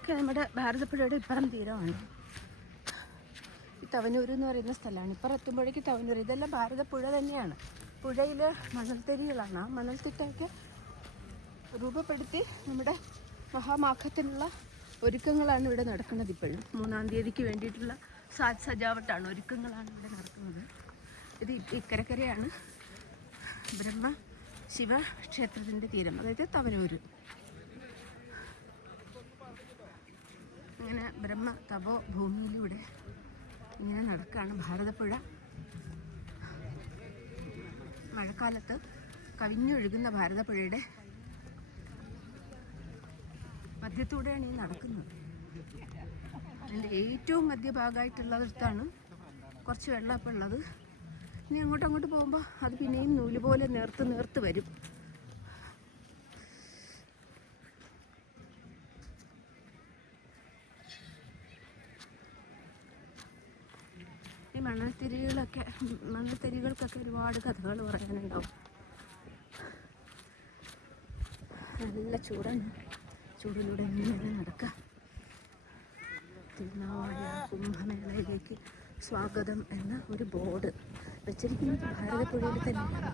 ഇതൊക്കെ നമ്മുടെ ഭാരതപ്പുഴയുടെ ഇപ്പുറം തീരമാണ്. ഈ തവനൂർ എന്ന് പറയുന്ന സ്ഥലമാണ്. ഇപ്പുറം എത്തുമ്പോഴേക്ക് തവനൂർ. ഇതെല്ലാം ഭാരതപ്പുഴ തന്നെയാണ്. പുഴയിൽ മണൽത്തരികളാണ്. ആ മണൽത്തിട്ടൊക്കെ രൂപപ്പെടുത്തി നമ്മുടെ മഹാമാഘത്തിനുള്ള ഒരുക്കങ്ങളാണ് ഇവിടെ നടക്കുന്നത്. ഇപ്പോഴും 3-ാം തീയതിക്ക് വേണ്ടിയിട്ടുള്ള സജാവട്ടാണ്, ഒരുക്കങ്ങളാണ് ഇവിടെ നടക്കുന്നത്. ഇത് ഇക്കരക്കരയാണ് ബ്രഹ്മ ശിവ ക്ഷേത്രത്തിൻ്റെ തീരം, അതായത് തവനൂർ. ഇങ്ങനെ ബ്രഹ്മ തപോ ഭൂമിയിലൂടെ ഇങ്ങനെ നടക്കുകയാണ് ഭാരതപ്പുഴ. മഴക്കാലത്ത് കവിഞ്ഞൊഴുകുന്ന ഭാരതപ്പുഴയുടെ മധ്യത്തൂടെയാണ് ഈ നടക്കുന്നത്. അതിൻ്റെ ഏറ്റവും മധ്യഭാഗമായിട്ടുള്ളിടത്താണ് കുറച്ച് വെള്ളമൊക്കെ ഉള്ളത്. ഇനി അങ്ങോട്ട് പോകുമ്പോൾ അത് പിന്നെയും നൂല് പോലെ നേർത്ത് വരും. ഈ മണൽത്തിരികൾക്കൊക്കെ ഒരുപാട് കഥകൾ പറയാനുണ്ടാവും. നല്ല ചൂടാണ്. ചൂടിലൂടെ ഇങ്ങനെ നടക്കാം. തിരുനാവായ കുംഭമേളയിലേക്ക് സ്വാഗതം എന്ന ഒരു ബോർഡ് വെച്ചിരിക്കുന്നത് ഭാരതപ്പുഴയിൽ തന്നെയാണ്.